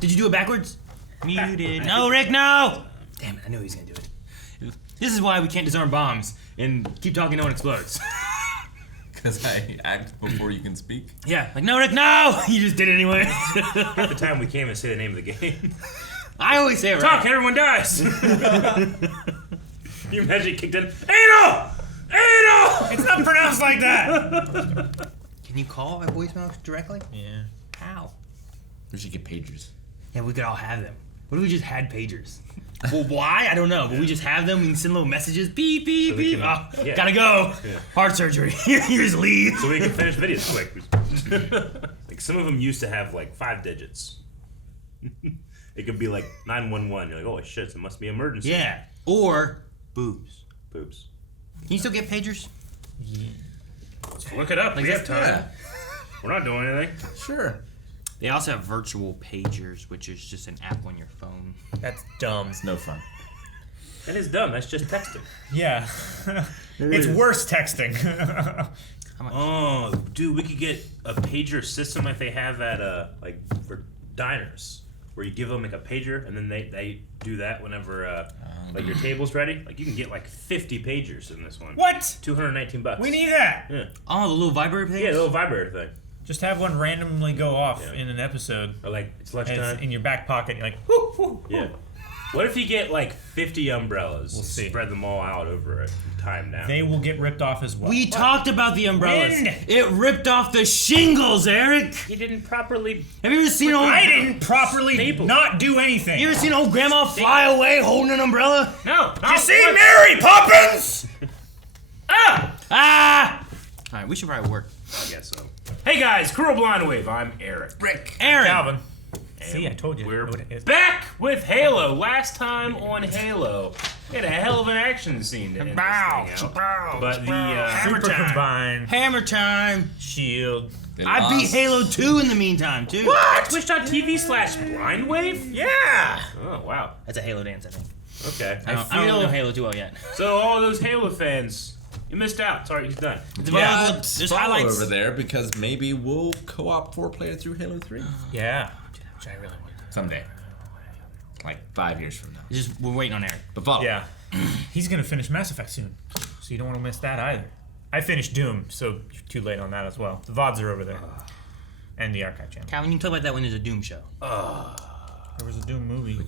Did you do it backwards? Muted. No, Rick, no! Damn it, I knew he was gonna do it. This is why we can't disarm bombs and keep talking, no one explodes. Because I act before you can speak? Yeah, like, no, Rick, no! You just did it anyway. Half the time we can't even say the name of the game. I always say it right. Talk, everyone dies! You imagine he kicked in, Anal! Anal! It's not pronounced like that! Can you call a voicemail directly? Yeah. How? We should get pagers. Yeah, we could all have them. What if we just had pagers? Well, why? I don't know, but we just have them. We can send little messages. Beep, beep, So beep. can, Oh, gotta go. Yeah. Heart surgery. Here's leave. So we can finish videos quick. Like some of them used to have like 5 digits. It could be like 911. You're like, oh shit, it must be emergency. Yeah. Or boobs. Boobs. Can you still get pagers? Yeah. Let's look it up. Like we have this? time. We're not doing anything. Sure. They also have virtual pagers, which is just an app on your phone. That's dumb. It's no fun. That is dumb. That's just texting. Yeah. It's worse texting. How much? Oh, dude, we could get a pager system like they have at like for diners, where you give them like a pager and then they do that whenever like your table's ready. Like you can get like 50 pagers in this one. What? $219. We need that. Yeah. Oh, the little vibrator thing? Yeah, the little vibrator thing. Just have one randomly go off Yeah. in an episode. Or like it's And lunchtime. it's in your back pocket. You're like, whoo, whoo, Yeah. What if you get like 50 umbrellas? We'll see. Spread them all out over a time now. They will get ripped off as well. We talked about the umbrellas. Wind. It ripped off the shingles, Eric. He didn't properly. Have you ever seen old? I didn't properly Staple. not do anything. You ever seen old grandma fly away holding an umbrella? No. You see Mary Poppins? Ah! All right, we should probably work. I guess so. Hey guys, Cruel Blind Wave. I'm Eric. Rick. Aaron. Calvin. And See, I told you. We're It's- back with Halo. Last time on Halo, we had a hell of an action scene to end this thing out. But the Super time. combined. Hammer time. Shield. I beat Halo 2 in the meantime, too. Twitch.tv/blindwave? Yeah. Oh wow. That's a Halo dance, I think. Okay. I don't really know Halo 2 well yet. So all those Halo fans, you missed out. Sorry, he's done. It's Yeah, available. There's follow highlights. over there because maybe we'll co-op 4-player through Halo 3 Yeah. Which I really want. someday. Like 5 years from now. It's just, we're waiting on Eric. But follow. Yeah. He's gonna finish Mass Effect soon, so you don't want to miss that either. I finished Doom, so you're too late on that as well. The VODs are over there, and the archive channel. Calvin, you can talk about that when there's a Doom show. There was a Doom movie.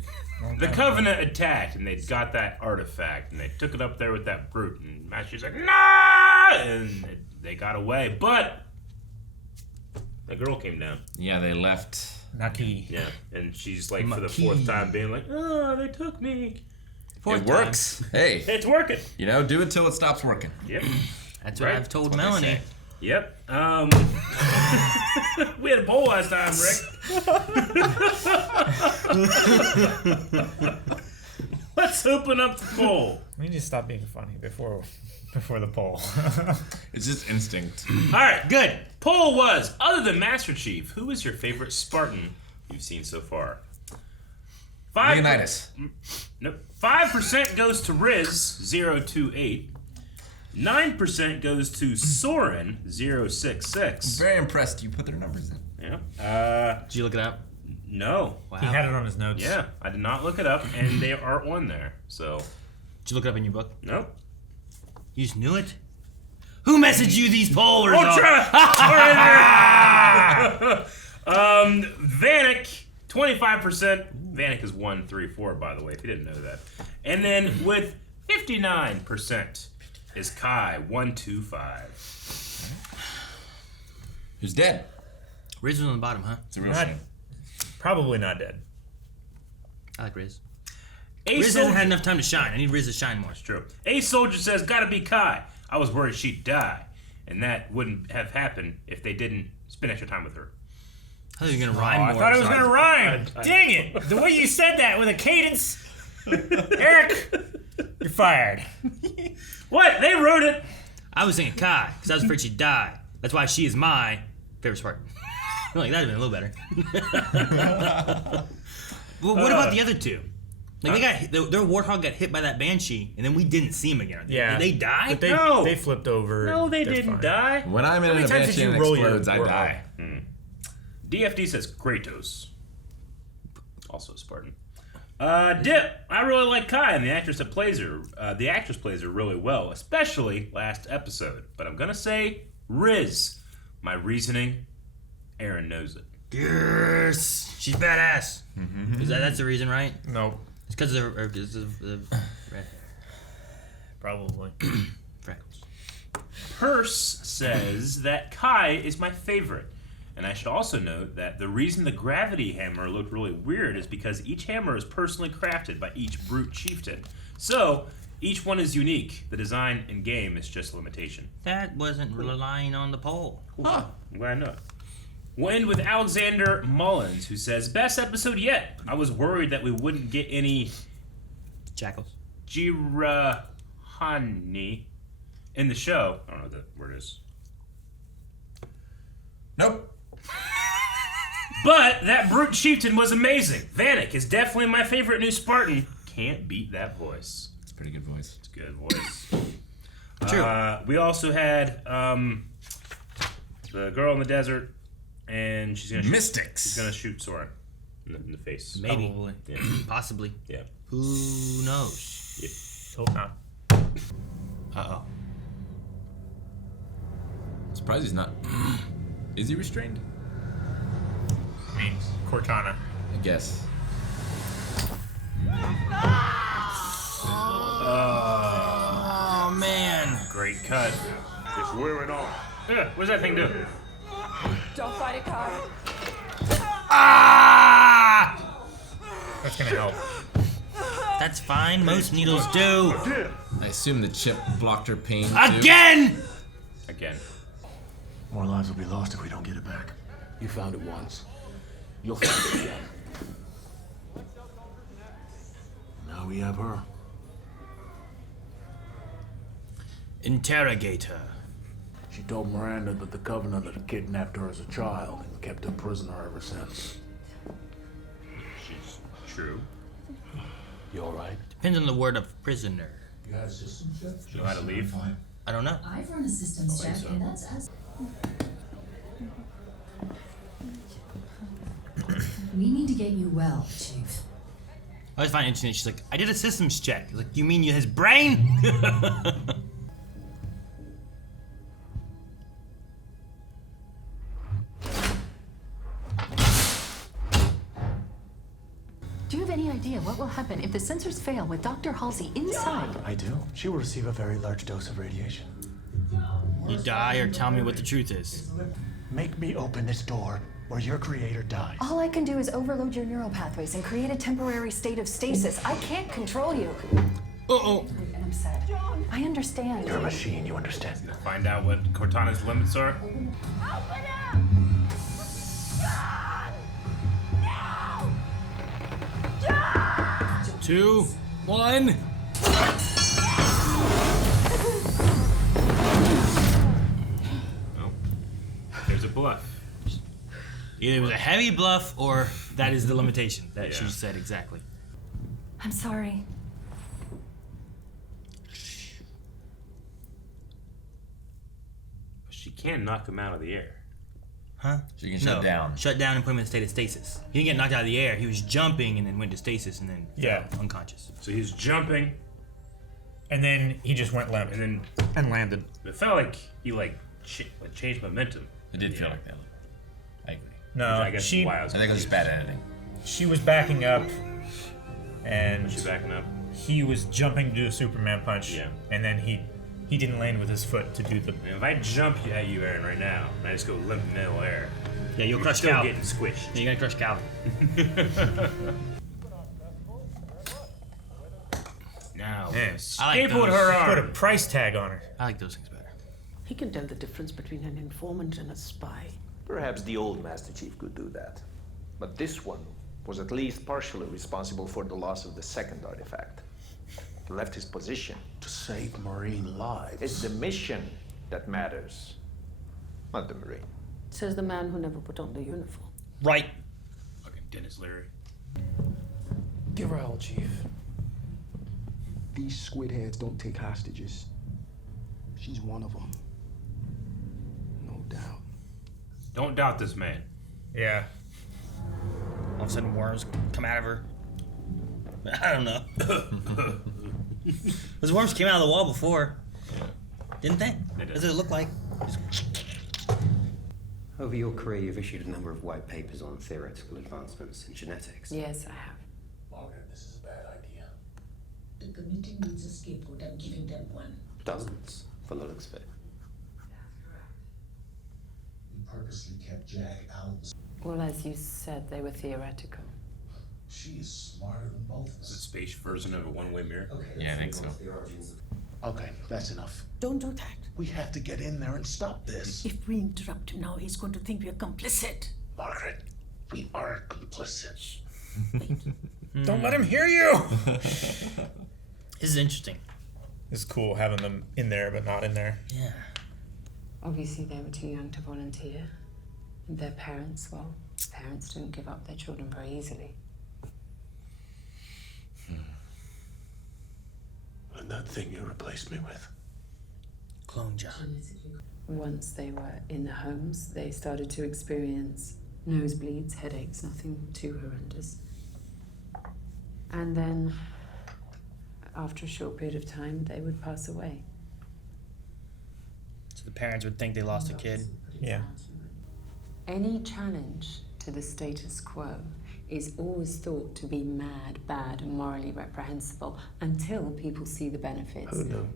The Covenant attacked, and they got that artifact, and they took it up there with that brute, and Master's like, nah! And they got away, but the girl came down. Yeah, they left. Naki. Yeah, and she's like for the Maki. 4th time being like, oh, they took me. Fourth It works. Hey, It's working. you know, do it till it stops working. Yep. That's what Right. I've told That's what they Melanie. say. Yep. We had a poll last time, Rick. Let's open up the poll. We need to stop being funny before the poll. It's just instinct. All right, good. Poll was, other than Master Chief, who is your favorite Spartan you've seen so far? Leonidas. Nope. 5% goes to Riz 028. 9% goes to Soren 066. Very impressed you put their numbers in. Yeah. Did you look it up? No. Wow. He had it on his notes. Yeah, I did not look it up, and they are on there. So, Did you look it up in your book? nope. You just knew it? Who messaged you these poll results? Ultra! Vanek, 25%. Vanek is 134, by the way, if you didn't know that. And then with 59% is Kai, 125. Who's dead? Riz was on the bottom, huh? It's a real Not- shame. Probably not dead. I like Riz. A Riz hasn't soldier, had enough time to shine. I need Riz to shine more. true. A soldier says, gotta be Kai. I was worried she'd die. And that wouldn't have happened if they didn't spend extra time with her. I thought you were gonna rhyme I more. thought it was so gonna rhyme. Dang it! The way you said that with a cadence, Eric, you're fired. What? They wrote it. I was thinking Kai, because I was afraid she'd die. That's why she is my favorite Spartan. Like, that'd have been a little better. Well, what about the other two? Like, their Warthog got hit by that Banshee, and then we didn't see him again. Yeah. Did they die? But No. they flipped over. No, they They're didn't fine. die. When I'm in How an many times adventure did and you roll your explodes, I Warthog? die. DFD says Kratos. Also a Spartan. Dip. I really like Kai, and the actress that plays her. The actress plays her really well, especially last episode. But I'm gonna say Riz. My reasoning, Aaron knows it. Yes, she's badass. That's the reason, right? No. It's because of the red Probably. freckles. Purse says that Kai is my favorite. And I should also note that the reason the gravity hammer looked really weird is because each hammer is personally crafted by each brute chieftain. So, each one is unique. The design in game is just a limitation. That wasn't relying on the pole. Huh. I'm glad I know it. We'll end with Alexander Mullins, who says, best episode yet. I was worried that we wouldn't get any Jackals. Jirahani in the show. I don't know what the word is. Nope. But that brute chieftain was amazing. Vanek is definitely my favorite new Spartan. Can't beat that voice. It's a pretty good voice. It's a good voice. True. We also had the girl in the desert, and she's gonna shoot, Mystics. She's gonna shoot Sora in the face. Maybe. Probably. Yeah. Possibly. Yeah. Who knows? Hope not. Uh-oh. Surprised he's not. Is he restrained? I mean, Cortana. I guess. Oh, man. Great cut. It's wearing off. Yeah, what does that thing do? Don't fight it, Kai. Ah! That's gonna help. That's fine. Most needles do. I assume the chip blocked her pain too. Again! Again. More lives will be lost if we don't get it back. You found it once. You'll find it again. Now we have her. Interrogate her. She told Miranda that the Covenant had kidnapped her as a child and kept her prisoner ever since. She's true. You alright? Depends on the word of prisoner. You had a system check? You know how to leave? I don't know. I've run a systems check, and that's as. We need to get you well, Chief. I always find it interesting. She's like, I did a systems check. Like, you mean his brain? Do you have any idea what will happen if the sensors fail with Dr. Halsey inside? I do. She will receive a very large dose of radiation. You die or tell me what the truth is. Make me open this door or your creator dies. All I can do is overload your neural pathways and create a temporary state of stasis. I can't control you. Uh-oh. And I'm sad. I understand. You're a machine, you understand? Find out what Cortana's limits are. 2, 1. Oh. There's a bluff. Either it was a heavy bluff or that is the limitation that she Yeah. said exactly. I'm sorry. She can knock him out of the air. Huh? She can shut down. Shut down and put him in a state of stasis. He didn't get knocked out of the air. He was jumping and then went to stasis and then fell unconscious. So he's jumping, And then he just went limp and and landed. it felt like he changed momentum. It did feel like that. I agree. Which I No, guess is she why I was I think it was confused. bad editing. she was backing up, and She's backing up. he was jumping to do a Superman punch. Yeah. And then he didn't land with his foot to do the. And if I jump at you, Aaron, right now, and I just go limp in middle air, Yeah, you'll you're crush still Calvin. getting squished. You're gonna crush Calvin. Now, Man, I like skateboard those. her Put a arm. price tag on her. I like those things better. He can tell the difference between an informant and a spy. Perhaps the old Master Chief could do that. But this one was at least partially responsible for the loss of the second artifact. He left his position. To save Marine lives. It's the mission that matters, not the Marine. Says the man who never put on the uniform. Right. Fucking Dennis Leary. Give her hell, Chief. These squid heads don't take hostages. She's one of them. No doubt. Don't doubt this man. Yeah. of a sudden worms come out of her. I don't know. Those worms came out of the wall before, didn't they? That's what it looked like. Over your career, you've issued a number of white papers on theoretical advancements in genetics. Yes, I have. Margaret, this is a bad idea. The committee needs a scapegoat. I'm giving them one. Dozens, from the looks of it. We purposely kept Jack out of the... Well, as you said, they were theoretical. She is smarter than both of It's a us. space version of a one-way mirror. Yeah, I think so. Okay, that's enough. Don't do that. We have to get in there and stop this. If we interrupt him now, he's going to think we're complicit. Margaret, we are complicit. Don't let him hear you. This is interesting. It's cool having them in there, but not in there. Yeah. Obviously, they were too young to volunteer. And their parents, well, parents don't give up their children very easily. And that thing you replaced me with? Clone John. Once they were in the homes, they started to experience nosebleeds, headaches, nothing too horrendous. And then, after a short period of time, they would pass away. So the parents would think they lost a kid. Yeah. Any challenge to the status quo is always thought to be mad, bad, and morally reprehensible until people see the benefits. Who knew?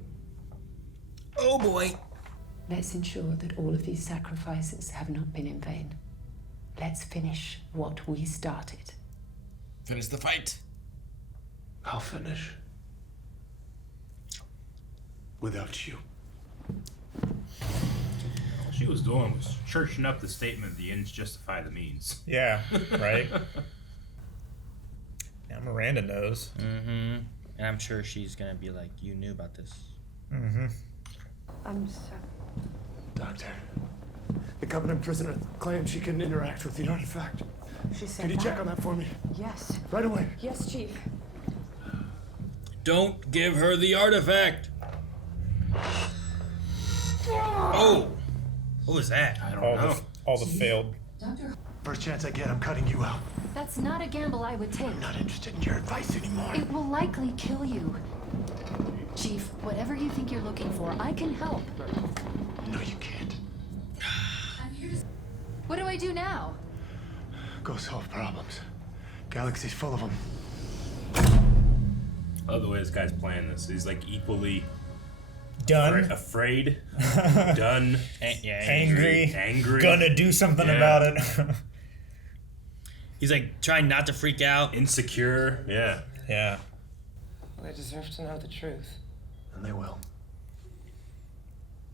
Oh boy. Let's ensure that all of these sacrifices have not been in vain. Let's finish what we started. Finish the fight. I'll finish. Without you. All she was doing was churching up the statement, the ends justify the means. Yeah, right? Now Miranda knows. Mm-hmm. And I'm sure she's gonna be like, you knew about this. Mm-hmm. I'm so... Doctor, the Covenant prisoner claims she can interact with the artifact. She said Can you that? check on that for me? Yes. Right away. Yes, Chief. Don't give her the artifact. Oh, what was that? I don't know. All the failed. Doctor, First chance I get, I'm cutting you out. That's not a gamble I would take. I'm not interested in your advice anymore. It will likely kill you. Chief, whatever you think you're looking for, I can help. No, you can't. I'm here to... What do I do now? Go solve problems. Galaxy's full of them. I love the way this guy's playing this. He's like equally Done. afraid, done, Angry. Gonna do something about it. He's like trying not to freak out. insecure. Yeah. Yeah. They deserve to know the truth. And they will.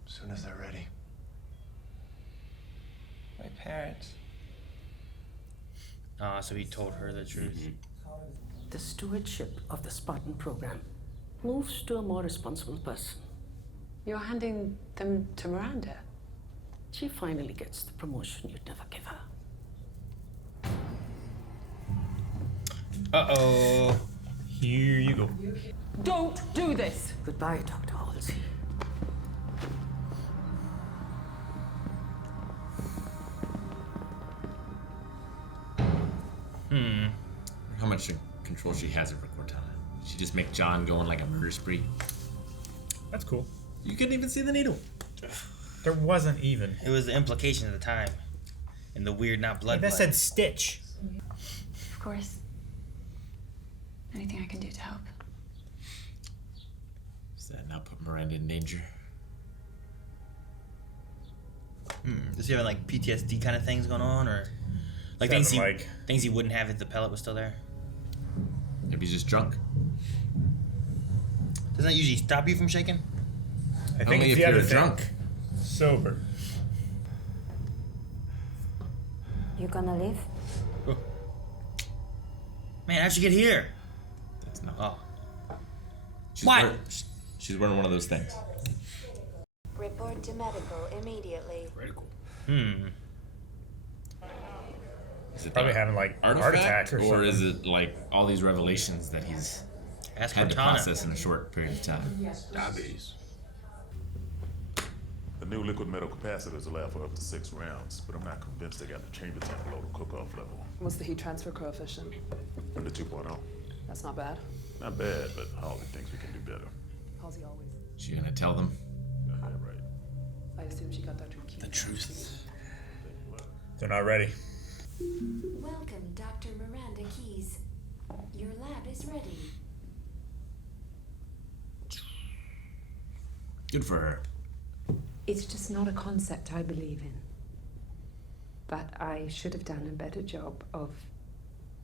As soon as they're ready. My parents. So he told her the truth. The stewardship of the Spartan program moves to a more responsible person. You're handing them to Miranda. She finally gets the promotion you'd never give her. Uh-oh. Here you go. Don't do this! Goodbye, Dr. Halsey. How much control she has over Cortana. She just make John go on like a murder spree. That's cool. You couldn't even see the needle. There wasn't even. It was the implication at the time. And the weird, not blood. That said Stitch. Of course. Anything I can do to help. Does that not put Miranda in danger? Does he have like PTSD kind of things going on, or like things he wouldn't have if the pellet was still there? Maybe he's just drunk. Doesn't that usually stop you from shaking? I think Only it's if the you're other drunk. thing. Sober. You gonna leave? Man, how'd you get here? That's not. Oh. What? She's wearing one of those things. Report to medical immediately. Critical. Is it Probably the having like an heart attack or something. is it like all these revelations that he's Ask had to Cortana. process in a short period of time? Diabetes. The new liquid metal capacitors allow for up to 6 rounds, but I'm not convinced they got the chamber temp below the cook-off level. What's the heat transfer coefficient? Under 2.0. That's not bad. Not bad, but Halsey thinks we can do better. Halsey always. She gonna tell them? Yeah, right. I assume she got Dr. Key. The truth. They're not ready. Welcome, Dr. Miranda Keys. Your lab is ready. Good for her. It's just not a concept I believe in. But I should have done a better job of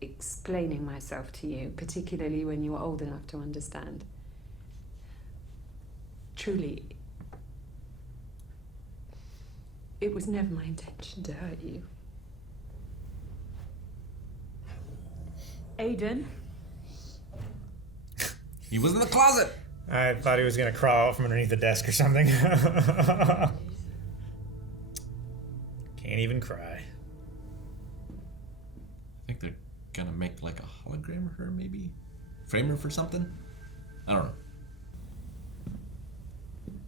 explaining myself to you, particularly when you were old enough to understand. Truly, it was never my intention to hurt you. Aiden? He was in the closet! I thought he was gonna crawl out from underneath the desk or something. Can't even cry. I think they're gonna make like a hologram of her, maybe? Frame her for something? I don't know.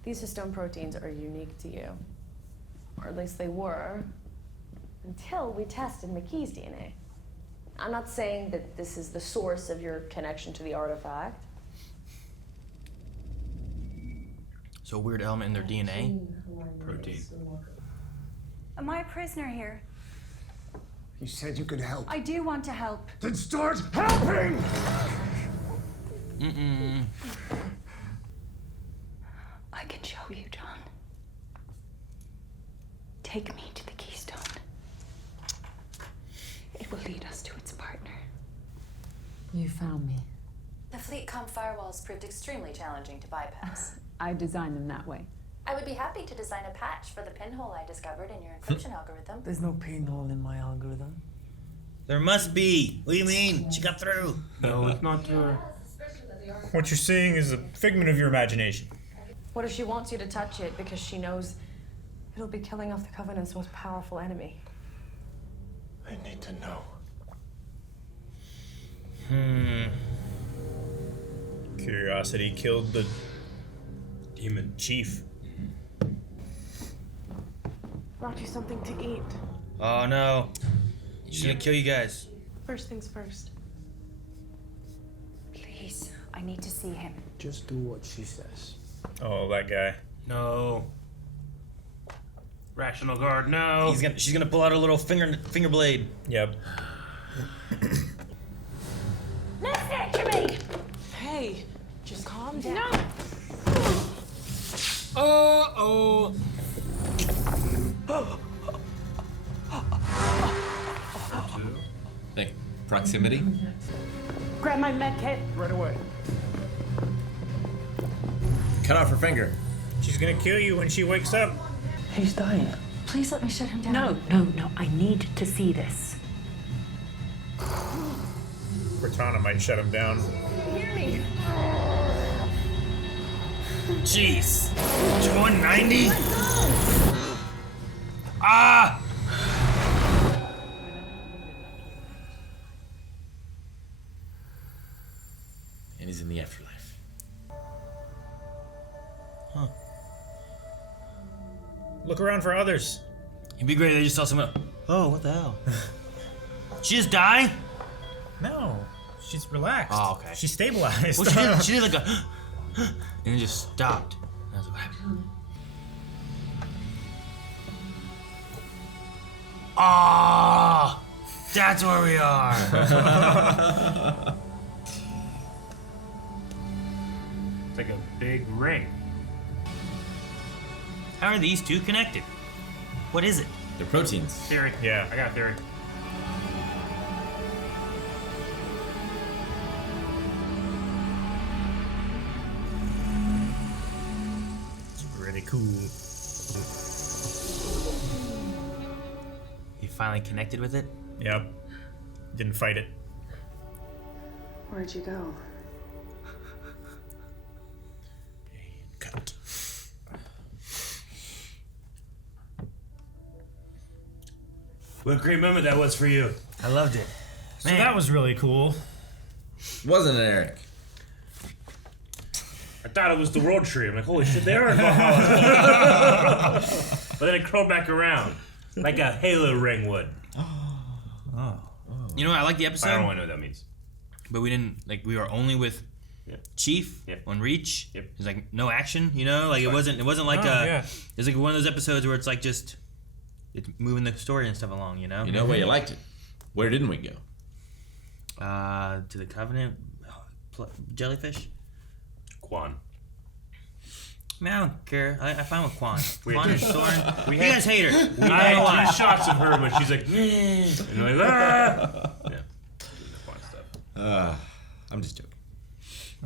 These histone proteins are unique to you. Or at least they were, until we tested McKee's DNA. I'm not saying that this is the source of your connection to the artifact. So a weird element in their DNA? Protein. Am I a prisoner here? You said you could help. I do want to help. Then start helping! I can show you, John. Take me to the Keystone. It will lead us to its partner. You found me. The FleetCom firewalls proved extremely challenging to bypass. I designed them that way. I would be happy to design a patch for the pinhole I discovered in your encryption algorithm. There's no pinhole in my algorithm. There must be. What do you mean? She got through. No, it's not her. What you're seeing is a figment of your imagination. What if she wants you to touch it because she knows it'll be killing off the Covenant's most powerful enemy? I need to know. Curiosity killed the demon chief. Brought you something to eat. Oh no. She's gonna kill you guys. First things first. Please, I need to see him. Just do what she says. Oh, that guy. No. Rational guard, no. She's gonna pull out her little finger blade. Yep. Listen to me! Hey, just calm down. No! Uh-oh. Think proximity? Grab my med kit. Right away. Cut off her finger. She's gonna kill you when she wakes up. He's dying. Please let me shut him down. No. I need to see this. Cortana might shut him down. Hear me. Jeez. 190? Ah! And he's in the afterlife. Huh. Look around for others. It'd be great if they just saw someone. Oh, what the hell? She just died? No, she's relaxed. Oh, okay. She's stabilized. Well, she did like a and then just stopped. I was like, what happened? Ah, that's where we are. It's like a big ring. How are these two connected? What is it? They're proteins. Theory. Yeah. I got a theory. It's really cool. You finally connected with it? Yep. Didn't fight it. Where'd you go? Cut. What a great moment that was for you. I loved it. So that was really cool. Wasn't it, Eric? I thought it was the world tree. I'm like, holy shit, they are in Valhalla. But then it curled back around. Like a halo ring would. Oh. You know what? I like the episode. I don't want to know what that means. But we didn't we were only with Chief on Reach. Yep. There's like no action. You know, like it wasn't like it's like one of those episodes where it's like just it's moving the story and stuff along. You know. You know where you liked it. Where didn't we go? To the Covenant, jellyfish. Quan. I mean, I don't care. I find with Quan. We Quan had or two- Soren. we You had- guys hate her. We I don't know had why. two shots of her, but she's like, and you're like, ah. Yeah. Quan stuff. I'm just joking.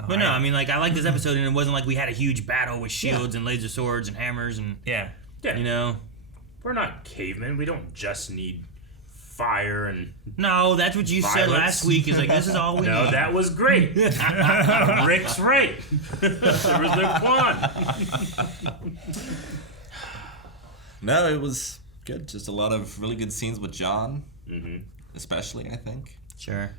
But no, I mean, like I like this episode, and it wasn't like we had a huge battle with shields and laser swords and hammers and Yeah. you know. We're not cavemen. We don't just need fire and. No, that's what you said last week. Is like this is all we No, need. that was great. Rick's right. There was no Quan. No, it was good. Just a lot of really good scenes with John, especially, I think. Sure.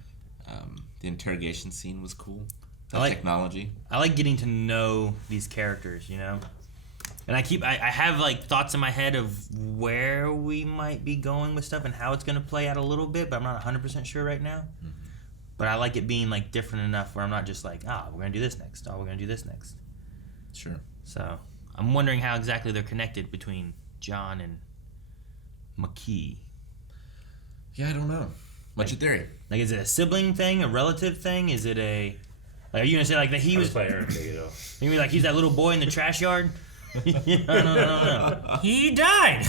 The interrogation scene was cool. The I like technology. I like getting to know these characters, you know. And I have like thoughts in my head of where we might be going with stuff and how it's going to play out a little bit, but I'm not 100% sure right now. But I like it being like different enough where I'm not just like, we're going to do this next. We're going to do this next. Sure. So I'm wondering how exactly they're connected between John and McKee. Yeah, I don't know. What's your theory? Like, is it a sibling thing, a relative thing? Is it a... Like, are you going to say like that he was... Player, take it off. You mean like he's that little boy in the trash yard? No. He died.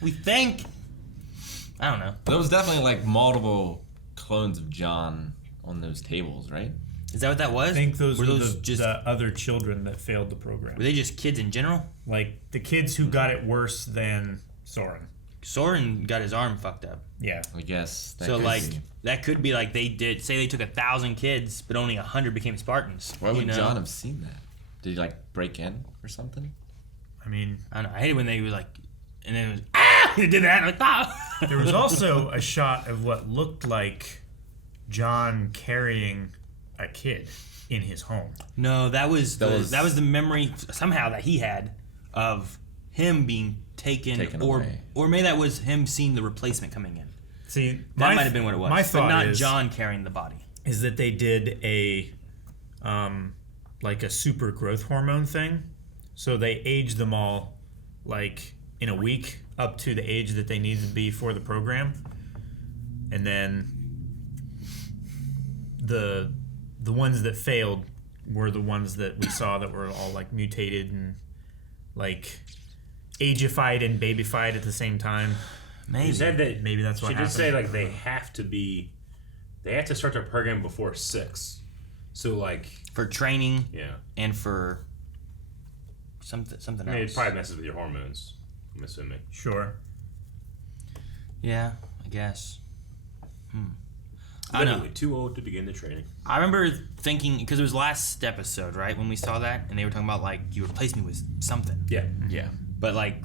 We think. I don't know. There was definitely like multiple clones of John on those tables, right? Is that what that was? I think those were just the other children that failed the program. Were they just kids in general? Like the kids who got it worse than Soren. Soren got his arm fucked up. Yeah. I guess. So like that could be like they took 1,000 kids, but only 100 became Spartans. Why would John have seen that? Did he like break in or something? I mean, I don't know. I hate it when they were like, and then it was he did that. Like There was also a shot of what looked like John carrying a kid in his home. No, that was the memory somehow that he had of him being taken away. Or maybe that was him seeing the replacement coming in. See, that might have been what it was. My thought but not is, John carrying the body. Is that they did a like a super growth hormone thing. So they aged them all like in a week up to the age that they needed to be for the program. And then the ones that failed were the ones that we saw that were all like mutated and like ageified and babyfied at the same time. Maybe. You said that maybe that's what she happened. did say like they have to start their program before 6. So like for training, yeah, and for something I mean, else. it probably messes with your hormones, I'm assuming. Sure. Yeah, I guess. I know. Literally too old to begin the training. I remember thinking because it was last episode, right, when we saw that, and they were talking about like you replaced me with something. Yeah. Yeah. But like,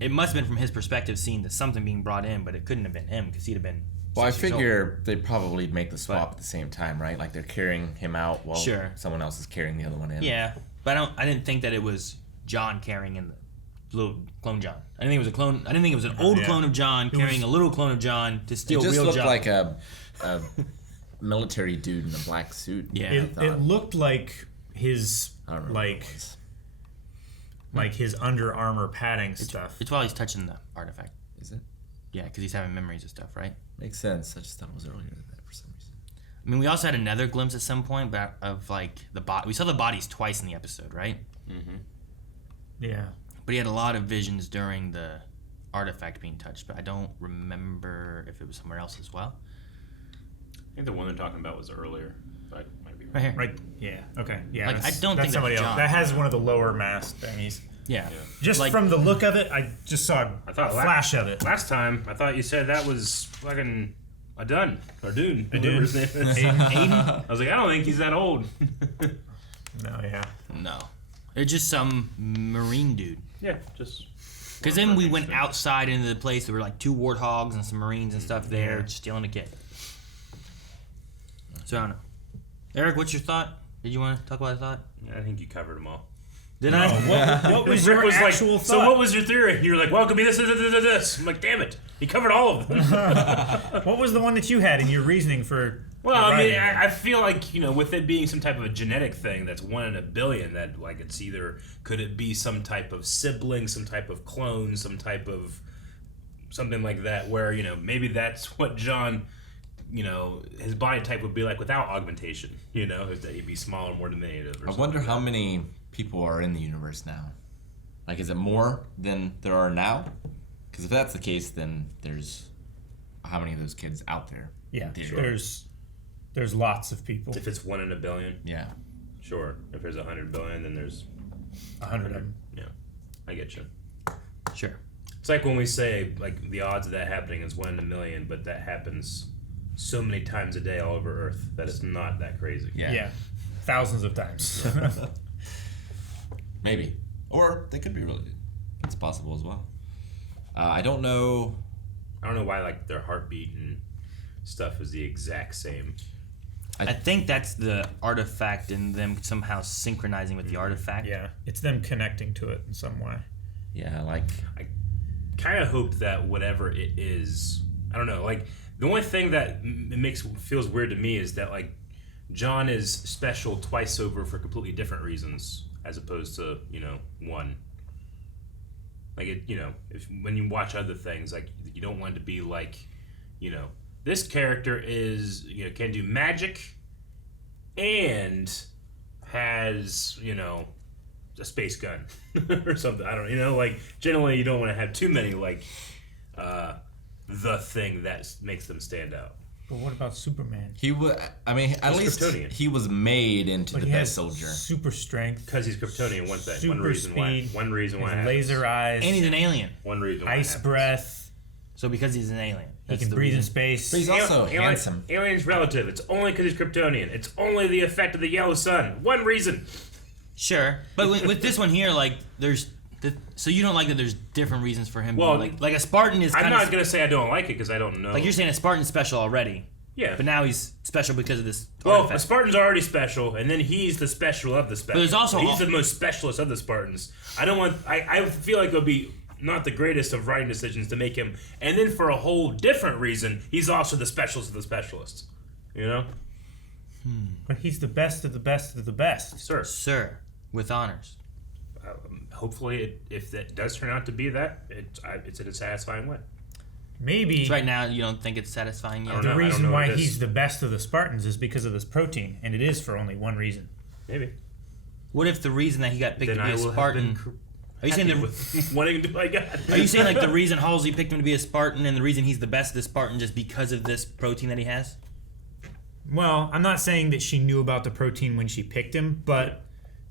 it must have been from his perspective, seeing the something being brought in, but it couldn't have been him because he'd have been. Well, I 6 years figure they'd probably make the swap at the same time, right? Like they're carrying him out while Sure. someone else is carrying the other one in. Yeah, but I didn't think that it was John carrying in the little clone John. I didn't think it was a clone. I didn't think it was an old clone of John carrying a little clone of John to steal It just real looked John. like a military dude in a black suit. Yeah. It looked like his like his Under Armour padding stuff. It's while he's touching the artifact. Is it? Yeah, because he's having memories of stuff, right? Makes sense. I just thought it was earlier than that for some reason. I mean, we also had another glimpse at some point of like the body. We saw the bodies twice in the episode, right? Mm-hmm. Yeah. But he had a lot of visions during the artifact being touched, but I don't remember if it was somewhere else as well. I think the one they're talking about was earlier, but I might be wrong. Right here. Right. Yeah. Okay. Yeah. Like, that's, I don't that's think somebody that's else. John. That has one of the lower mass thingies. Yeah. Just Like- from the look of it, I just saw a flash of it. Last time, I thought you said that was fucking Adun or Dune. Adun. Whatever his name is. Aiden? I was like, I don't think he's that old. No. Yeah. No. They're just some marine dude. Yeah, just. Because then we went outside into the place. There were like 2 warthogs and some marines and stuff there, Yeah. stealing a kid. So I don't know. Eric, what's your thought? Did you want to talk about a thought? I think you covered them all. Did I? What was Rick your was actual like, thought? so what was your theory? You were like, well, it could be this. I'm like, damn it. He covered all of them. What was the one that you had in your reasoning for? Well, I mean, writing? I feel like, with it being some type of a genetic thing that's 1 in a billion, that like it's either, could it be some type of sibling, some type of clone, some type of something like that, where maybe that's what John, his body type would be like without augmentation. Is that he'd be smaller, more diminutive. I wonder how many people are in the universe now. Like, is it more than there are now? Because if that's the case, then there's how many of those kids out there? Yeah, there's lots of people. If it's 1 in a billion, yeah, sure. If there's 100 billion, then there's 100 of them. Yeah, I get you. Sure. It's like when we say like the odds of that happening is 1 in a million, but that happens so many times a day all over Earth that it's not that crazy. Yeah. Thousands of times. Maybe. Or they could be really. It's possible as well. I don't know. I don't know why like their heartbeat and stuff is the exact same. I think that's the artifact and them somehow synchronizing with the artifact. Yeah, it's them connecting to it in some way. Yeah, like I kind of hope that whatever it is, I don't know. Like the only thing that feels weird to me is that like John is special twice over for completely different reasons, as opposed to one. Like it, if when you watch other things, like you don't want it to be like, this character is can do magic, and has a space gun or something. I don't like generally you don't want to have too many like the thing that makes them stand out. But what about Superman? He was. I mean, at He's least Kryptonian. he was made into But the he best has soldier. Super strength. Because he's Kryptonian. One thing. Super One reason speed, why. One reason why. his it happens. laser eyes. And he's an alien. One reason why. it Ice happens. breath. So because he's an alien. He That's can the breathe in reason. space. But he's also handsome. Alien's relative. It's only because he's Kryptonian. It's only the effect of the yellow sun. One reason. Sure, but with this one here, like so you don't like that there's different reasons for him. Well, being like a Spartan is. I'm not gonna say I don't like it because I don't know. Like you're saying a Spartan's special already. Yeah. But now he's special because of this. Well, artifact. a Spartan's already special, and then he's the special of the special. But there's also he's the most specialist of the Spartans. I feel like it would be not the greatest of writing decisions to make him, and then for a whole different reason, he's also the specialist of the specialists. But he's the best of the best of the best. Sir, with honors. Hopefully, if that does turn out to be that, it's in a satisfying way. Maybe. So right now, you don't think it's satisfying yet? The reason why he's the best of the Spartans is because of this protein, and it is for only one reason. Maybe. What if the reason that he got picked Then to be I a will have Spartan? been Are you saying happy the with wanting to do what I got? Are you saying like the reason Halsey picked him to be a Spartan and the reason he's the best of the Spartan just because of this protein that he has? Well, I'm not saying that she knew about the protein when she picked him, but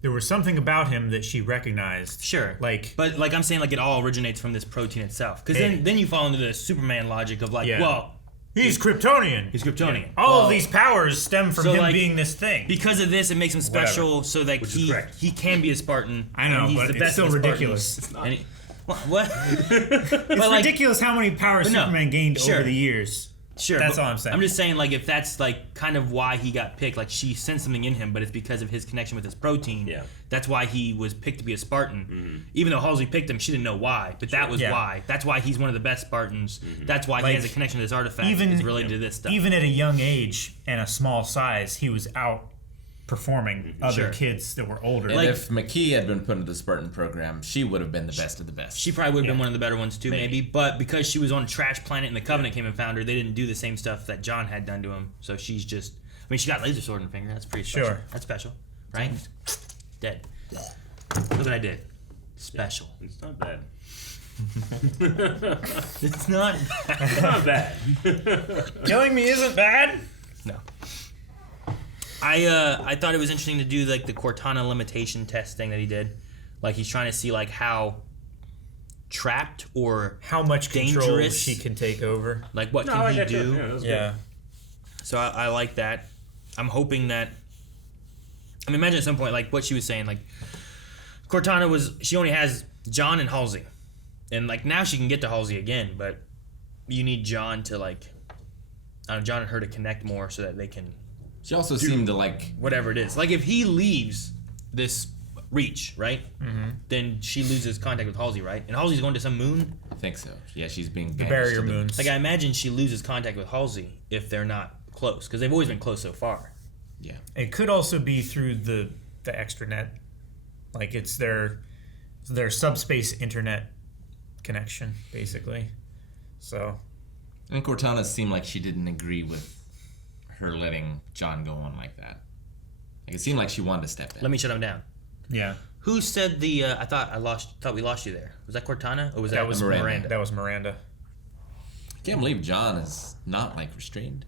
there was something about him that she recognized. Sure. Like, but like I'm saying, like it all originates from this protein itself. Because then you fall into the Superman logic of like, Yeah. well, he's Kryptonian. He's Kryptonian. Yeah. All of these powers stem from so, him like, being this thing. Because of this, it makes him special, Whatever. so that Which is correct. he can be a Spartan. I know, and he's but the it's best still of the ridiculous. Spartans. And he- what? It's ridiculous how many powers But no, Superman gained sure. over the years. Sure, That's but all I'm saying. I'm just saying, like, if that's like kind of why he got picked, like she sensed something in him, but it's because of his connection with this protein. Yeah. That's why he was picked to be a Spartan. Even though Halsey picked him, she didn't know why, but that was Yeah. why. That's why he's one of the best Spartans. That's why Like, he has a connection to this artifact. Is related to this stuff. Even at a young age and a small size, he was outperforming other Sure. kids that were older. And if McKee had been put into the Spartan program, she would have been the best of the best. She probably would have been one of the better ones too, maybe. But because she was on a trash planet and the Covenant came and found her, they didn't do the same stuff that John had done to him. So she's just, I mean, she got laser sword in her finger. That's pretty special. Sure. That's special, right? Dead. Look what I did. Special. It's not bad. It's not. It's not bad. Killing me isn't bad. No. I thought it was interesting to do like the Cortana limitation test thing that he did. Like he's trying to see like how trapped or how much control dangerous she can take over. Like what No, can I he like that do? too. Yeah, that was Yeah. So I like that. I'm hoping that. I mean, imagine at some point like what she was saying. Like Cortana she only has John and Halsey, and like now she can get to Halsey again, but you need John to like, I don't know, John and her to connect more so that they can. She also seemed to like whatever it is. Like if he leaves this reach, right? Mhm. Then she loses contact with Halsey, right? And Halsey's going to some moon. I think so. Yeah, she's being The banished barrier to moons. Like I imagine she loses contact with Halsey if they're not close, because they've always been close so far. Yeah. It could also be through the extranet, like it's their subspace internet connection, basically. So, And Cortana seemed like she didn't agree with her letting John go on like that. Like it seemed like she wanted to step in. Let me shut him down. yeah, Who said the? I thought we lost you there. Was that Cortana or was that was Miranda. Miranda. That was Miranda. I can't believe John is not like restrained.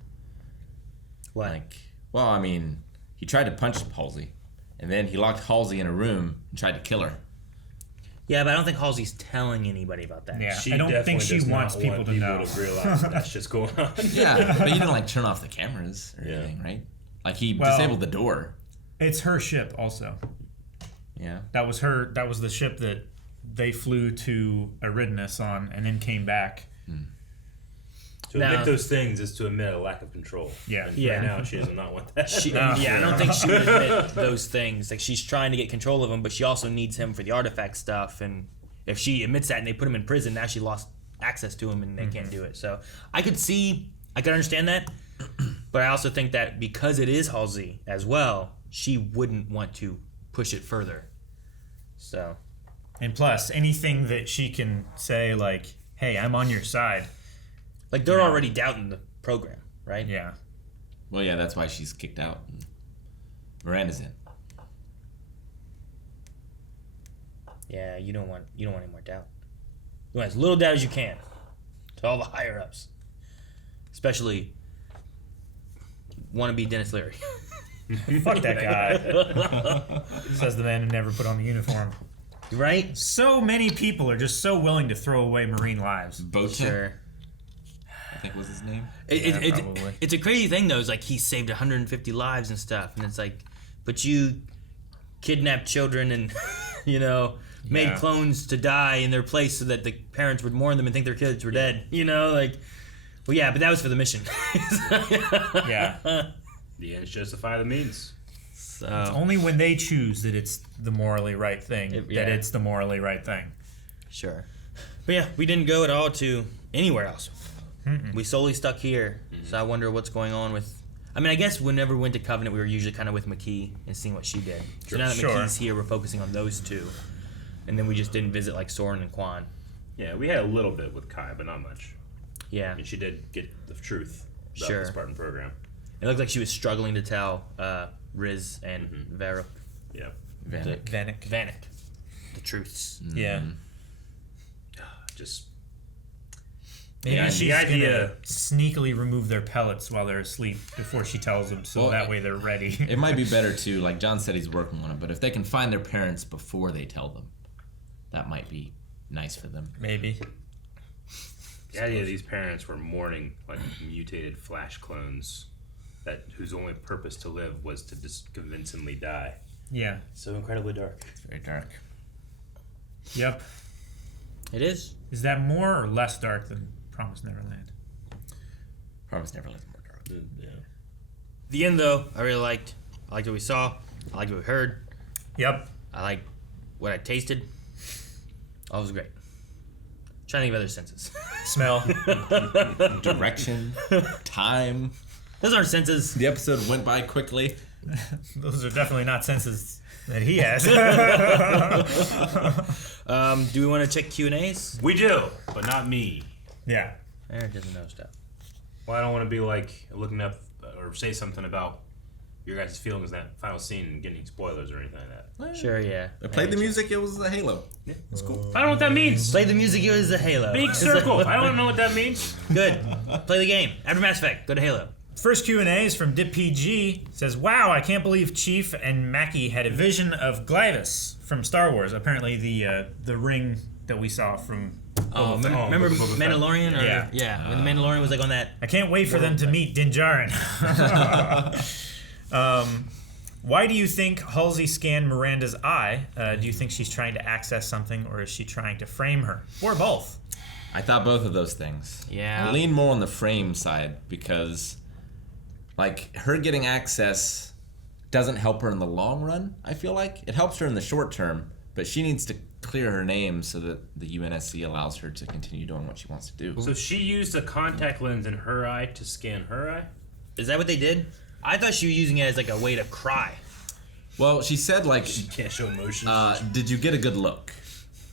Why? Like, well, I mean, he tried to punch Halsey, and then he locked Halsey in a room and tried to kill her. Yeah, but I don't think Halsey's telling anybody about that. Yeah, She I don't think definitely she does wants not people want to know. to realize that that's just going on. Yeah, but you didn't like turn off the cameras or Yeah. anything, right? Like he Well- disabled the door. It's her ship, also. Yeah. That was her. That was the ship that they flew to Eridanus on, and then came back. To admit those things is to admit a lack of control. Yeah. And Yeah. right now she does not want that. Yeah, I don't think she would admit those things. Like she's trying to get control of him, but she also needs him for the artifact stuff. And if she admits that and they put him in prison, now she lost access to him and they can't do it. So I could understand that, but I also think that because it is Halsey as well, she wouldn't want to push it further. So. And plus, anything that she can say, like, "Hey, I'm on your side." Like they're already doubting the program, right? Yeah. Well, yeah, that's why she's kicked out. Miranda's in. Yeah, you don't want any more doubt. You want as little doubt as you can to all the higher ups, especially wannabe Dennis Leary. Fuck that guy. Says the man who never put on the uniform. Right? So many people are just so willing to throw away marine lives. Bota, Sure. I think was his name. Probably. It's a crazy thing though. It's like he saved 150 lives and stuff, and it's like, but you kidnapped children and made Yeah. clones to die in their place so that the parents would mourn them and think their kids were dead. Like, well, yeah, but that was for the mission. Yeah. The ends justify the means. So It's only when they choose that it's the morally right thing that it's the morally right thing. Sure. But yeah, we didn't go at all to anywhere else. We solely stuck here. So I wonder what's going on with. I mean, I guess whenever we went to Covenant, we were usually kind of with McKee and seeing what she did. So now that Sure. McKee's here, we're focusing on those two. And then we just didn't visit like Soren and Quan. Yeah, we had a little bit with Kai, but not much. Yeah. And she did get the truth about Sure. the Spartan program. It looked like she was struggling to tell Riz and Varric. Yeah. Vanek. The truths. Yeah. Just Maybe Yeah, she's the idea- gonna sneakily remove their pellets while they're asleep before she tells them, so Well, that way they're ready. It might be better too. Like John said, he's working on it. But if they can find their parents before they tell them, that might be nice for them. Maybe. the idea these parents were mourning like mutated Flash clones that whose only purpose to live was to just convincingly die. Yeah. So incredibly dark. It's very dark. Yep. It is. Is that more or less dark than Promised Neverland? Promised Neverland's more dark. Yeah. The end, though, I really liked. I liked what we saw. I liked what we heard. Yep. I liked what I tasted. All was great. Trying to think of other senses. Smell. Direction. Time. Those aren't senses. The episode went by quickly. Those are definitely not senses that he has. Do we want to check Q&As? We do, but not me. Yeah. Aaron doesn't know stuff. Well, I don't want to be like looking up or say something about your guys' feelings in that final scene and getting spoilers or anything like that. Sure, yeah. I played the music. It was a Halo. Yeah, it's cool. I don't know what that means. Play the music, it was a Halo. Big circle. I don't know what that means. Good. Play the game. After Mass Effect, go to Halo. First Q&A is from DipPG. Says, "Wow, I can't believe Chief and Mackie had a vision of Glavis from Star Wars. Apparently, the ring that we saw from." Oh, remember Mandalorian? Or, Yeah. When the Mandalorian was like on that. I can't wait for them to meet Din Djarin. Why do you think Halsey scanned Miranda's eye? Do you think she's trying to access something, or is she trying to frame her, or both? I thought both of those things. Yeah. I lean more on the frame side because, like, her getting access doesn't help her in the long run, I feel like. It helps her in the short term, but she needs to clear her name so that the UNSC allows her to continue doing what she wants to do. So she used a contact lens in her eye to scan her eye? Is that what they did? I thought she was using it as like a way to cry. Well, she said like... She can't show emotions. Did you get a good look?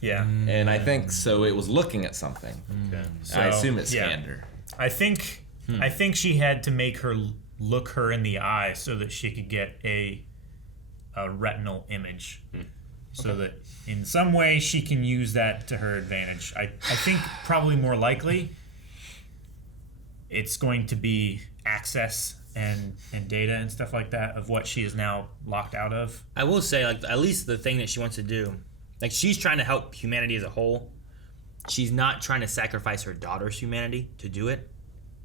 Yeah. And I think so it was looking at something. Okay. So, I assume it scanned her. I think she had to make her look her in the eye so that she could get a retinal image. So that in some way she can use that to her advantage. I think probably more likely it's going to be access and data and stuff like that of what she is now locked out of. I will say, like, at least the thing that she wants to do, like, she's trying to help humanity as a whole. She's not trying to sacrifice her daughter's humanity to do it.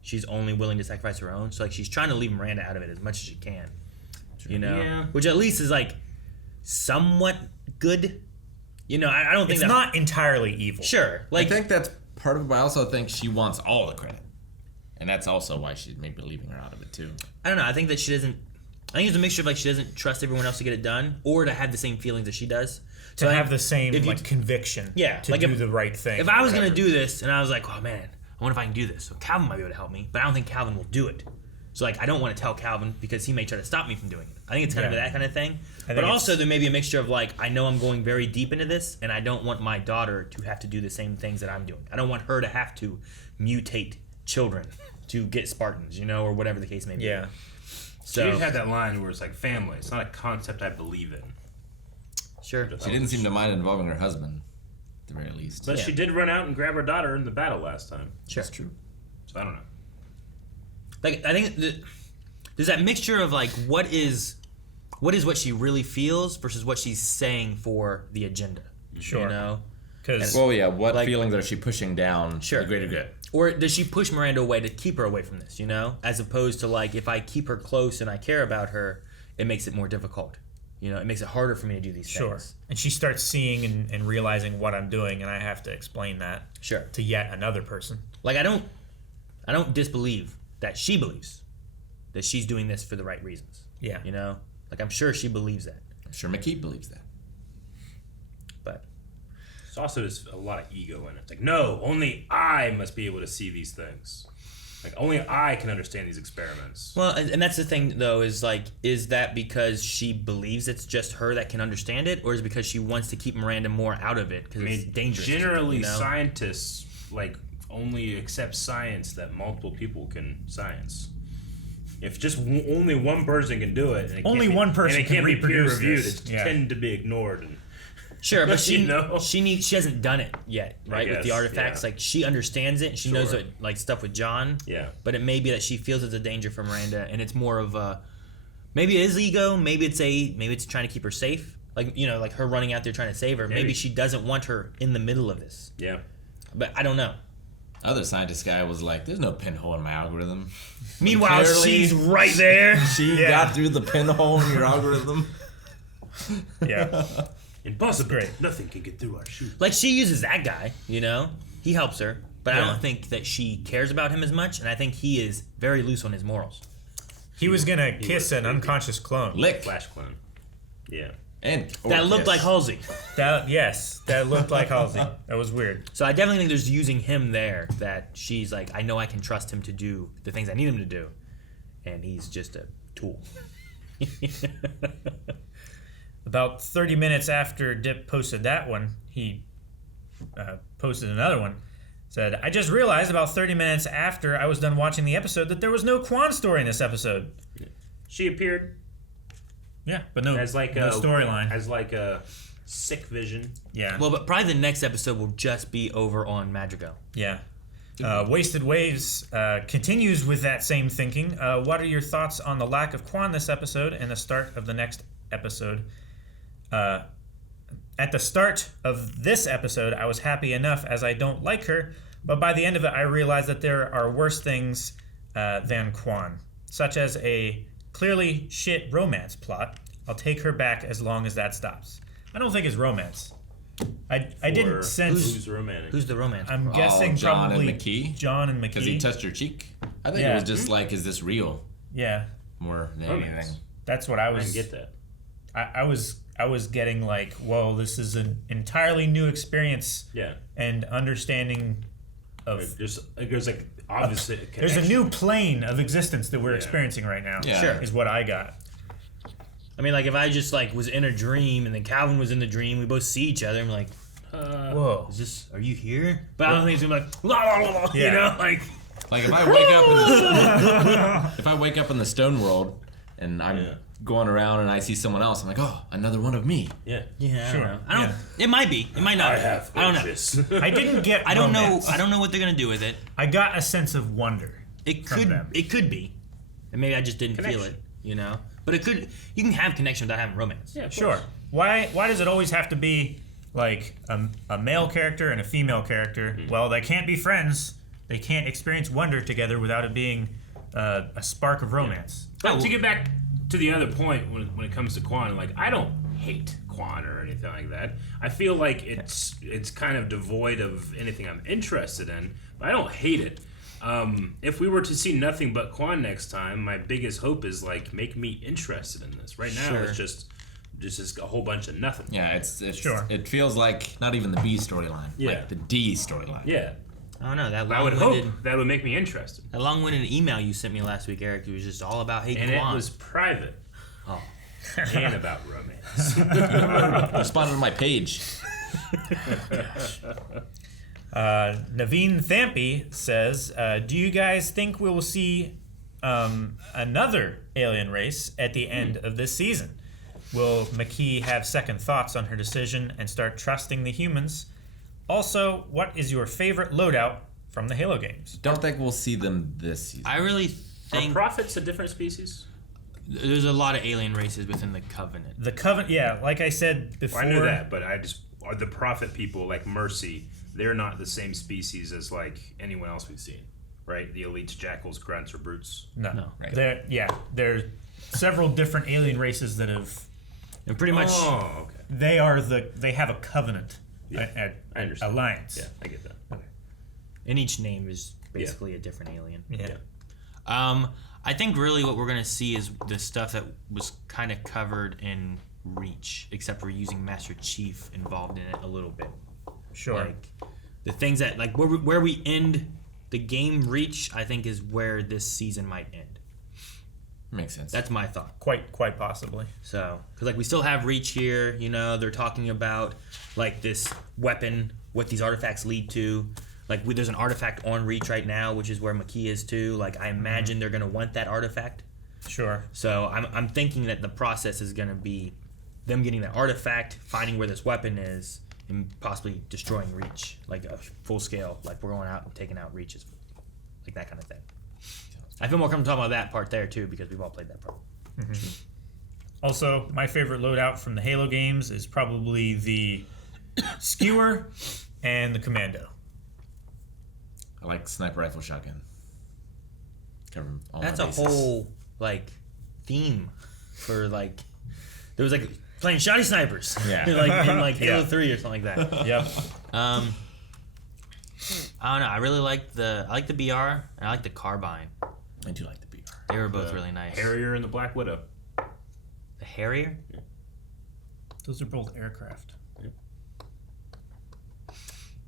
She's only willing to sacrifice her own. So, like, she's trying to leave Miranda out of it as much as she can. You know? Yeah. Which at least is, like, somewhat good. You know, I don't think it's not entirely evil. Sure. Like, I think that's part of it, but I also think she wants all the credit. And that's also why she's maybe leaving her out of it, too. I don't know. I think that she doesn't... I think it's a mixture of, like, she doesn't trust everyone else to get it done or to have the same feelings that she does. To have the same conviction to like do the right thing. If I was going to do this and I was like, oh, man, I wonder if I can do this. So Calvin might be able to help me, but I don't think Calvin will do it. So, like, I don't want to tell Calvin because he may try to stop me from doing it. I think it's kind of that kind of thing. But also there may be a mixture of, like, I know I'm going very deep into this and I don't want my daughter to have to do the same things that I'm doing. I don't want her to have to mutate children to get Spartans, you know, or whatever the case may be. Yeah. So She just had that line where it's like family. It's not a concept I believe in. Sure. She didn't seem to mind involving her husband, at the very least. But she did run out and grab her daughter in the battle last time. Sure. That's true. So I don't know. Like, I think there's that mixture of, like, what is what she really feels versus what she's saying for the agenda. Sure. You know? What feelings are she pushing down for the greater good? Or does she push Miranda away to keep her away from this, you know? As opposed to, like, if I keep her close and I care about her, it makes it more difficult. You know, it makes it harder for me to do these things. And she starts seeing and realizing what I'm doing, and I have to explain that to yet another person. Like, I don't disbelieve that she believes that she's doing this for the right reasons. Yeah. You know? Like, I'm sure she believes that. I'm sure McKee believes that. But it's also just a lot of ego in it. It's like, no, only I must be able to see these things. Like, only I can understand these experiments. Well, and that's the thing, though, is, like, is that because she believes it's just her that can understand it, or is it because she wants to keep Miranda more out of it because it's dangerous? Generally, you know? scientists, like, only accept science that multiple people can science. If just only one person can do it, and it Only can't be, one person and it can can't be peer reproduce reviewed, this. it's Yeah. tend to be ignored. And Sure, but she You know? she hasn't done it yet, right? With the guess, artifacts, yeah. like, she understands it. She knows Sure. what, like, stuff with John. Yeah. But it may be that she feels it's a danger for Miranda, and it's more of a maybe it is ego, maybe it's trying to keep her safe. Like, you know, like her running out there trying to save her. Maybe she doesn't want her in the middle of this. Yeah. But I don't know. Other scientist guy was like, "There's no pinhole in my algorithm." Meanwhile, Apparently, she's right there. She got through the pinhole in your algorithm. Yeah. Impossible. Great. Nothing can get through our chute. Like, she uses that guy, you know? He helps her. But I Yeah. don't think that she cares about him as much, and I think he is very loose on his morals. He was going to kiss an unconscious clone. Flash clone. Yeah. That looked like Halsey. That looked like Halsey. That was weird. So I definitely think there's using him there that she's like, I know I can trust him to do the things I need him to do, and he's just a tool. About 30 minutes after Dip posted that one, he posted another one. Said, I just realized about 30 minutes after I was done watching the episode that there was no Quan story in this episode. She appeared. Yeah, but no, as like no a storyline. As like a sick vision. Yeah. Well, but probably the next episode will just be over on Madrigal. Yeah. Wasted Waves continues with that same thinking. What are your thoughts on the lack of Quan this episode and the start of the next episode? At the start of this episode, I was happy enough as I don't like her, but by the end of it, I realized that there are worse things than Quan, such as a clearly shit romance plot. I'll take her back as long as that stops. I don't think it's romance. I didn't sense... Who's romantic? Who's the romance? I'm guessing John probably and McKee. John and McKee. Because he touched her cheek. I think it was just like, is this real? Yeah. More than Romance. anything. That's what I was. I didn't get that. I was getting like, whoa, this is an entirely new experience. Yeah. And understanding of there's like obviously there's a new plane of existence that we're experiencing right now. Yeah. Sure. Is what I got. I mean, like if I just like was in a dream and then Calvin was in the dream, we both see each other. And we're like, whoa, is this? Are you here? But I don't think it's gonna be like, la, la, la, la, you know, like if I wake up in the stone world and I'm going around and I see someone else, I'm like, oh, another one of me. Yeah. Yeah. Sure. I don't. It might be. It might not. I don't know. I didn't get. I don't romance. know. I don't know what they're gonna do with it. I got a sense of wonder. It from could. them. It could be, and maybe I just didn't feel it. You know. But it could. You can have connection without having romance. Yeah. Sure. Why does it always have to be like a male character and a female character? Well, they can't be friends. They can't experience wonder together without it being a spark of romance. But to get back to the other point, when it comes to Quan, like I don't hate Quan or anything like that. I feel like it's kind of devoid of anything I'm interested in, but I don't hate it. If we were to see nothing but Quan next time, my biggest hope is like make me interested in this. Right now, it's just a whole bunch of nothing. Yeah, it's sure. It feels like not even the B storyline. Yeah. Like the D storyline. Yeah. I don't know. That I would hope that would make me interested. That long-winded email you sent me last week, Eric, it was just all about hating And Quan. it was private. Oh. And about romance. Responded to my page. Naveen Thampi says, do you guys think we will see another alien race at the end of this season? Will McKee have second thoughts on her decision and start trusting the humans? Also, what is your favorite loadout from the Halo games? Don't think we'll see them this season. I really think... Are prophets a different species? There's a lot of alien races within the Covenant. The Covenant, yeah, like I said before... Well, I knew that, but are the prophet people, like Mercy, they're not the same species as, like, anyone else we've seen, right? The elites, jackals, grunts, or brutes? No. Right. There are several different alien races that have... And pretty much... Oh, okay. They have a covenant. Yeah, I understand. Alliance. Yeah, I get that. Okay. And each name is basically a different alien. Yeah. I think really what we're going to see is the stuff that was kind of covered in Reach, except we're using Master Chief involved in it a little bit. Sure. Like, the things that, like, where we end the game Reach, I think is where this season might end. Makes sense. That's my thought. Quite possibly. So, because like we still have Reach here, you know, they're talking about like this weapon, what these artifacts lead to. Like there's an artifact on Reach right now, which is where McKee is too. Like I imagine they're gonna want that artifact. Sure. So I'm thinking that the process is gonna be them getting that artifact, finding where this weapon is, and possibly destroying Reach, like a full scale. Like we're going out and taking out Reaches, like that kind of thing. I feel more comfortable talking about that part there too because we've all played that part. Mm-hmm. Also, my favorite loadout from the Halo games is probably the Skewer and the Commando. I like sniper rifle shotgun. Cover all That's my a bases. whole like theme for like there was like playing shotty snipers. Yeah. like in like Halo 3 or something like that. Yep. I don't know. I really like the BR and I like the carbine. I do like the BR. They were both really nice. Harrier and the Black Widow. The Harrier? Yeah. Those are both aircraft. Yeah.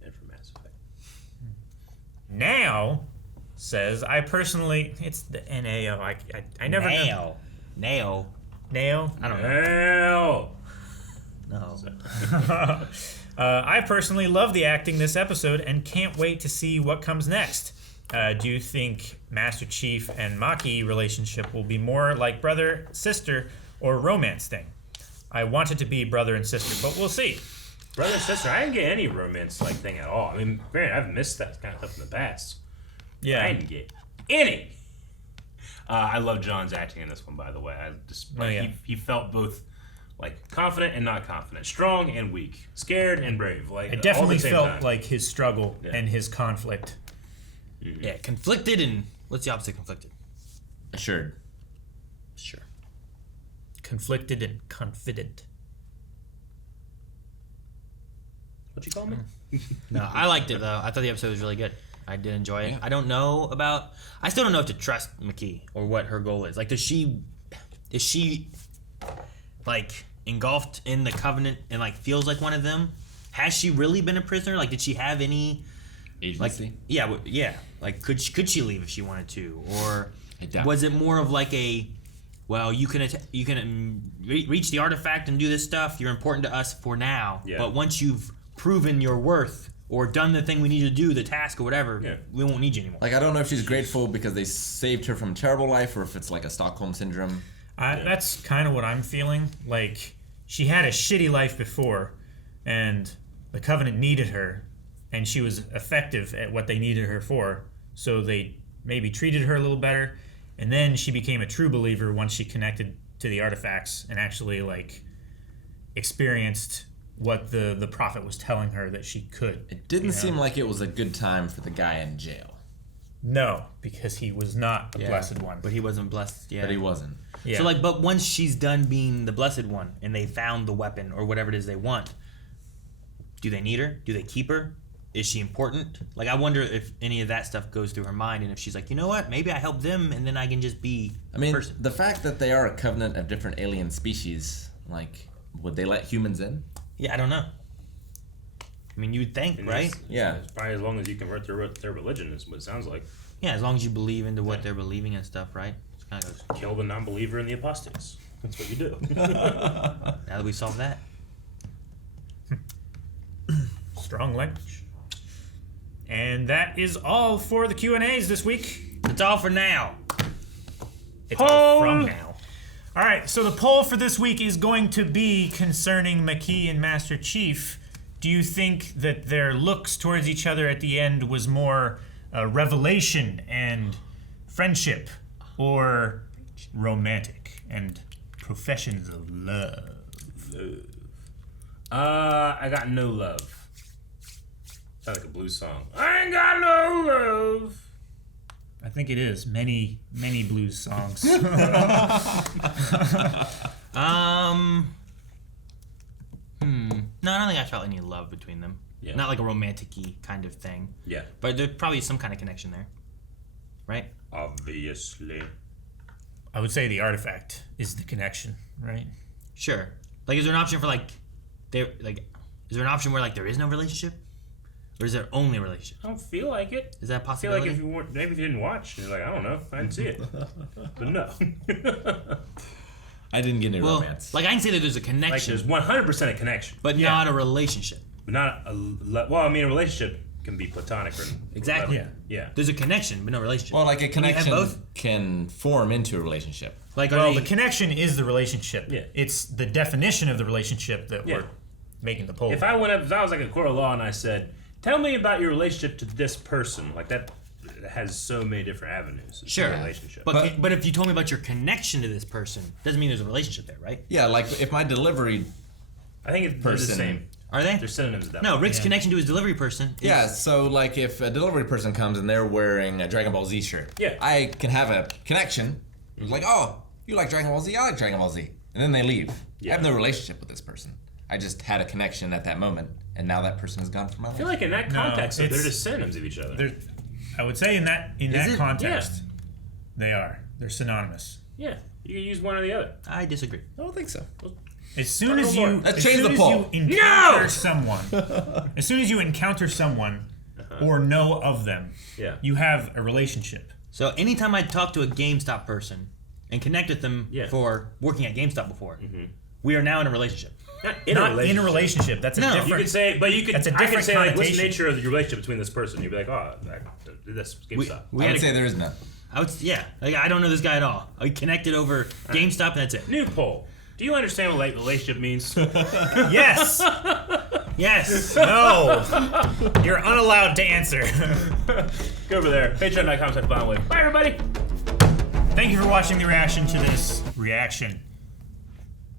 And for Mass Effect. Now says I personally it's the NAO. I never know. Nao. I don't know. No. I personally love the acting this episode and can't wait to see what comes next. Do you think Master Chief and Maki relationship will be more like brother, sister, or romance thing? I want it to be brother and sister, but we'll see. Brother and sister, I didn't get any romance like thing at all. I mean, granted, I've missed that kind of stuff in the past. Yeah. I didn't get any. I love John's acting in this one, by the way. He felt both like confident and not confident, strong and weak, scared and brave. Like I definitely all at the same felt time. like his struggle and his conflict. Mm-hmm. Yeah, conflicted and what's the opposite of conflicted? Assured. Sure. Conflicted and confident. What'd you call me? No, I liked it though. I thought the episode was really good. I did enjoy it. Yeah. I still don't know if to trust McKee or what her goal is. Like, does she is she like engulfed in the Covenant and like feels like one of them? Has she really been a prisoner? Like, did she have any agency? Like, like could she leave if she wanted to, or was it more of like a, well, you can reach the artifact and do this stuff. You're important to us for now, but once you've proven your worth or done the thing we need to do, the task or whatever, we won't need you anymore. Like, I don't know if she's grateful because they saved her from a terrible life, or if it's like a Stockholm syndrome. That's kind of what I'm feeling. Like, she had a shitty life before, and the Covenant needed her, and she was effective at what they needed her for, so they maybe treated her a little better, and then she became a true believer once she connected to the artifacts and actually, like, experienced what the prophet was telling her that she could. It didn't seem like it was a good time for the guy in jail. No, because he was not the blessed one. But he wasn't blessed. Yeah, but he wasn't. So like, but once she's done being the blessed one and they found the weapon or whatever it is they want, do they need her? Do they keep her? Is she important? Like, I wonder if any of that stuff goes through her mind, and if she's like, you know what, maybe I help them and then I can just be I mean, a person. The fact that they are a covenant of different alien species, like, would they let humans in? Yeah, I don't know. I mean, you would think, right? It's probably as long as you convert their religion, is what it sounds like. Yeah, as long as you believe into what they're believing and stuff, right? It's kind of goes. Kill the non-believer and the apostates. That's what you do. Now that we solved that. Strong language. And that is all for the Q&As this week. It's all for now. It's all from now. All right, so the poll for this week is going to be concerning Makee and Master Chief. Do you think that their looks towards each other at the end was more revelation and friendship, or romantic and professions of love? I got no love. Sounds like a blues song. I ain't got no love. I think it is. Many blues songs. No, I don't think I felt any love between them. Yeah. Not like a romantic-y kind of thing. Yeah. But there's probably some kind of connection there. Right? Obviously. I would say the artifact is the connection, right? Sure. Like, is there an option for, like, is there an option where, like, there is no relationship? Or is there only a relationship? I don't feel like it. Is that a I feel possibility? like if you weren't, maybe if you didn't watch, you're like, I don't know, I didn't see it. But no. I didn't get any romance. Like, I can say that there's a connection. Like, there's 100% a connection. But not a relationship. Not a... Well, I mean, a relationship can be platonic or... Exactly. Yeah. There's a connection, but no relationship. Well, like, a connection both? can form into a relationship. Like, the connection is the relationship. Yeah. It's the definition of the relationship that we're making the poll. If I was like a court of law and I said, tell me about your relationship to this person, like that has so many different avenues. It's Sure. a relationship. But if you told me about your connection to this person, doesn't mean there's a relationship there, right? Yeah, like, if my delivery I think they're the same. Are they? They're synonyms of that. No, Rick's connection to his delivery person is... Yeah, so, like, if a delivery person comes and they're wearing a Dragon Ball Z shirt, I can have a connection. It's like, oh, you like Dragon Ball Z? I like Dragon Ball Z. And then they leave. I have no relationship with this person. I just had a connection at that moment, and now that person is gone from my life. I feel like in that context, they're just synonyms of each other. I would say in that it? context, they are. They're synonymous. Yeah, you can use one or the other. I disagree. I don't think so. As soon as you encounter someone or know of them, you have a relationship. So anytime I talk to a GameStop person and connect with them for working at GameStop before, we are now in a relationship. Not in a relationship. That's a different. You could say, but you could. That's a I could different say, like, what's the connotation. nature of your relationship between this person? You'd be like, oh, this GameStop. I would say there is none. Like, I don't know this guy at all. I connected over GameStop and that's it. New poll. Do you understand what relationship means? Yes. Yes. No. You're unallowed to answer. Go over there. Patreon.com/Bonway. Bye, everybody. Thank you for watching the reaction to this reaction.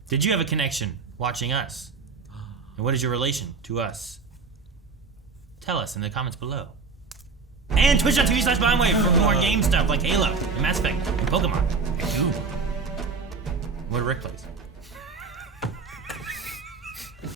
Did you have a connection watching us? And what is your relation to us? Tell us in the comments below. And twitch.tv/Bonway for more game stuff like Halo and Mass Effect and Pokemon and Doom. What Rick plays.